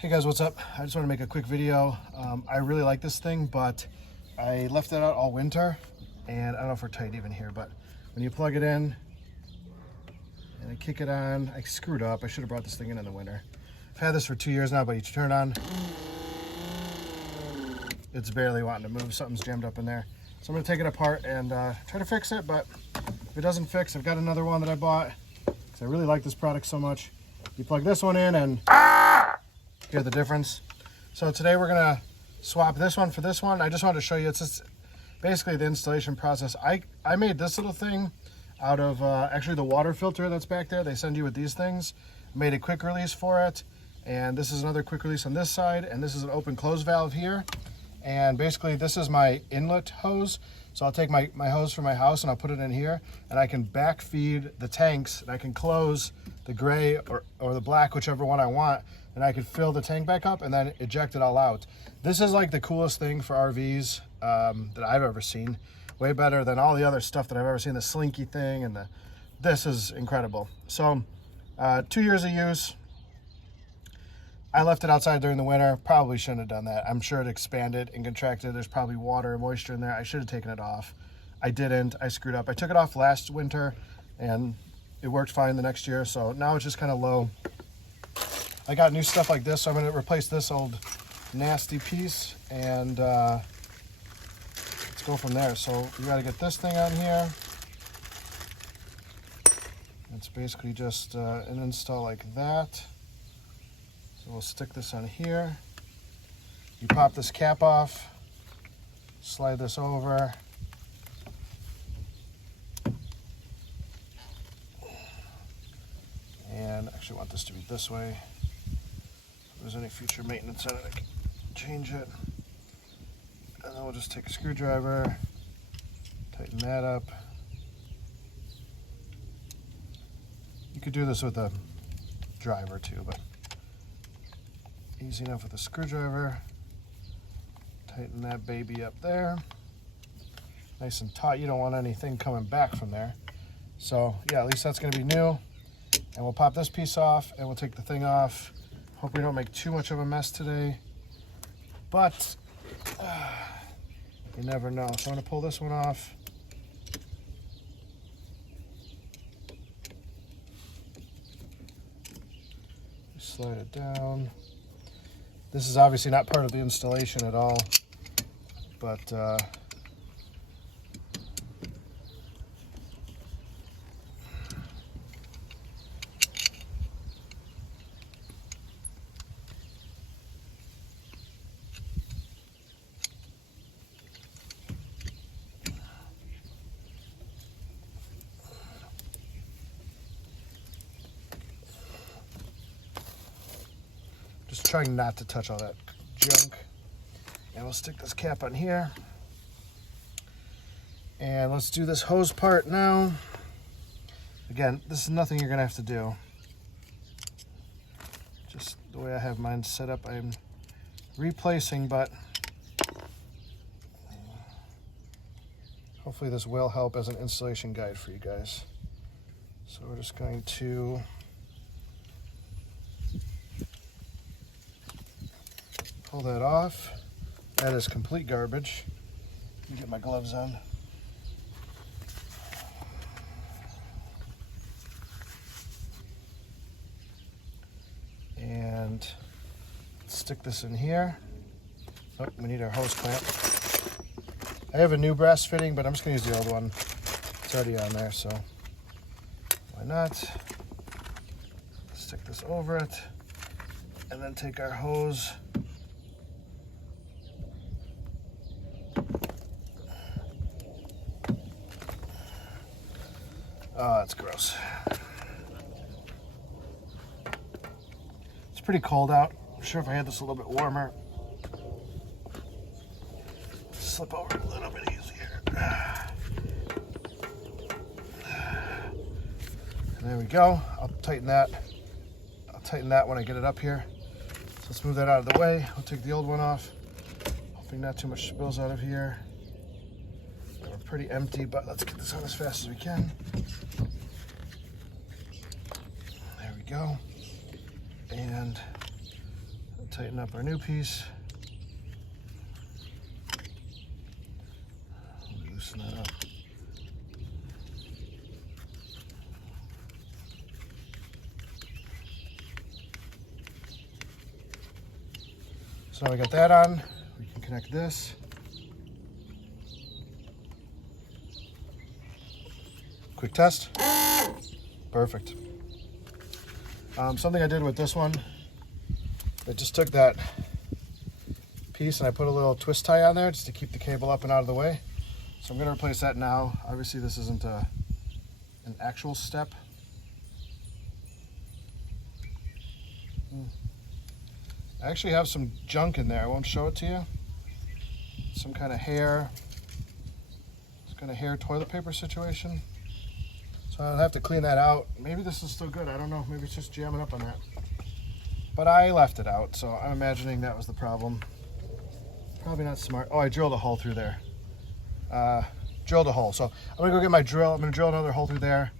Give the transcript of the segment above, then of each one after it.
Hey guys, what's up? I just want to make a quick video. I really like this thing, but I left it out all winter, and I don't know if we're tight even here, but when you plug it in and I kick it on, I screwed up. I should have brought this thing in the winter. I've had this for 2 years now, but you turn it on, it's barely wanting to move. Something's jammed up in there. So I'm going to take it apart and try to fix it, but if it doesn't fix, I've got another one that I bought because I really like this product so much. You plug this one in and hear the difference. So today we're gonna swap this one for this one. I just wanted to show you, it's just basically the installation process. I made this little thing out of actually the water filter that's back there. They send you with these things. I made a quick release for it, and this is another quick release on this side, and this is an open close valve here. And basically this is my inlet hose. So I'll take my hose from my house and I'll put it in here, and I can back feed the tanks, and I can close the gray or the black, whichever one I want, and I can fill the tank back up and then eject it all out. This is like the coolest thing for RVs that I've ever seen. Way better than all the other stuff that I've ever seen, the slinky thing, and this is incredible. So 2 years of use. I left it outside during the winter. Probably shouldn't have done that. I'm sure it expanded and contracted. There's probably water and moisture in there. I should have taken it off. I didn't. I screwed up. I took it off last winter and it worked fine the next year. So now it's just kind of low. I got new stuff like this, so I'm going to replace this old nasty piece and let's go from there. So you got to get this thing on here. It's basically just an install like that. So we'll stick this on here. You pop this cap off, slide this over. And I actually want this to be this way. If there's any future maintenance on it, I can change it. And then we'll just take a screwdriver, tighten that up. You could do this with a driver too, but easy enough with a screwdriver. Tighten that baby up there. Nice and taut. You don't want anything coming back from there. So yeah, at least that's going to be new. And we'll pop this piece off and we'll take the thing off. Hope we don't make too much of a mess today, but you never know. So I'm going to pull this one off. Slide it down. This is obviously not part of the installation at all, but just trying not to touch all that junk. And we'll stick this cap on here. And let's do this hose part now. Again, this is nothing you're gonna have to do. Just the way I have mine set up, I'm replacing, but hopefully this will help as an installation guide for you guys. So we're just going to pull that off. That is complete garbage. Let me get my gloves on. And stick this in here. Oh, we need our hose clamp. I have a new brass fitting, but I'm just gonna use the old one. It's already on there, so why not? Stick this over it, and then take our hose. Oh, that's gross. It's pretty cold out. I'm sure if I had this a little bit warmer, slip over a little bit easier. And there we go. I'll tighten that. I'll tighten that when I get it up here. So let's move that out of the way. I'll take the old one off. Hoping not too much spills out of here. We're pretty empty, but let's get this on as fast as we can. There we go. And tighten up our new piece. Loosen that up. So now we got that on. We can connect this. Quick test. Perfect. Something I did with this one, I just took that piece and I put a little twist tie on there just to keep the cable up and out of the way. So I'm going to replace that now. Obviously this isn't an actual step. I actually have some junk in there. I won't show it to you. Some kind of hair toilet paper situation. So I'll have to clean that out. Maybe this is still good. I don't know. Maybe it's just jamming up on that. But I left it out, so I'm imagining that was the problem. Probably not smart. Oh, I drilled a hole through there. Drilled a hole. So I'm gonna go get my drill. I'm gonna drill another hole through there,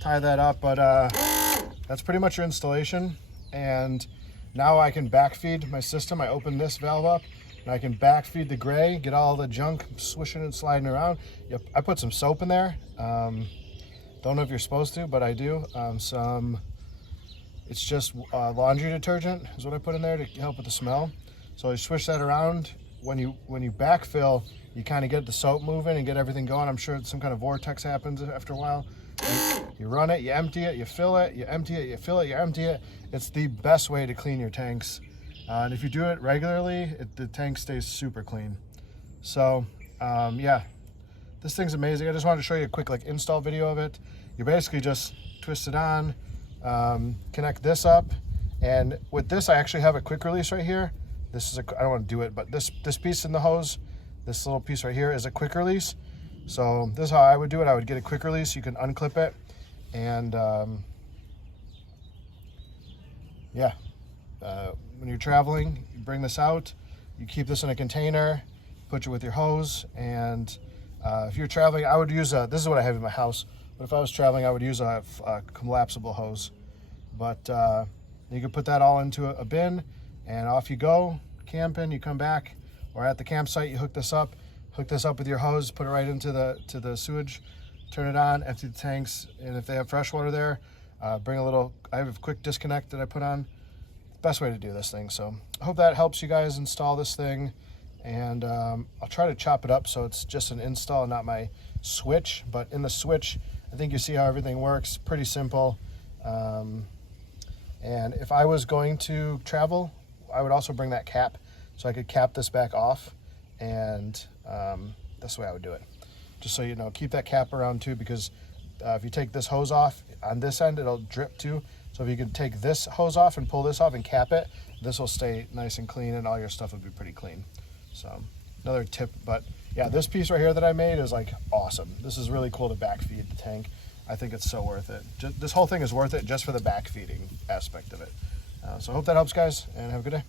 tie that up. But that's pretty much your installation. And now I can backfeed my system. I open this valve up and I can backfeed the gray, get all the junk swishing and sliding around. Yep, I put some soap in there. Don't know if you're supposed to, but I do. It's just laundry detergent is what I put in there to help with the smell. So I swish that around. When you backfill, you kind of get the soap moving and get everything going. I'm sure some kind of vortex happens after a while. You run it, you empty it, you fill it, you empty it, you fill it, you empty it. It's the best way to clean your tanks. And if you do it regularly, the tank stays super clean. So yeah, this thing's amazing. I just wanted to show you a quick install video of it. You basically just twist it on, connect this up, and with this I actually have a quick release right here. This is I don't want to do it, but this piece in the hose, this little piece right here is a quick release. So this is how I would do it. I would get a quick release. You can unclip it, and yeah, when you're traveling, you bring this out. You keep this in a container, put it with your hose, and if you're traveling, I would use this is what I have in my house. But if I was traveling, I would use a collapsible hose. But you can put that all into a bin, and off you go, camping. You come back, or at the campsite, you hook this up with your hose, put it right into the sewage, turn it on, empty the tanks, and if they have fresh water there, bring a little. I have a quick disconnect that I put on. Best way to do this thing. So I hope that helps you guys install this thing. And I'll try to chop it up so it's just an install, not my switch. But in the switch, I think you see how everything works. Pretty simple. And if I was going to travel, I would also bring that cap so I could cap this back off. And that's the way I would do it. Just so you know, keep that cap around too, because if you take this hose off on this end, it'll drip too. So if you could take this hose off and pull this off and cap it, this will stay nice and clean, and all your stuff will be pretty clean. So another tip, but yeah, this piece right here that I made is awesome. This is really cool to backfeed the tank. I think it's so worth it. This whole thing is worth it just for the backfeeding aspect of it. So I hope that helps, guys, and have a good day.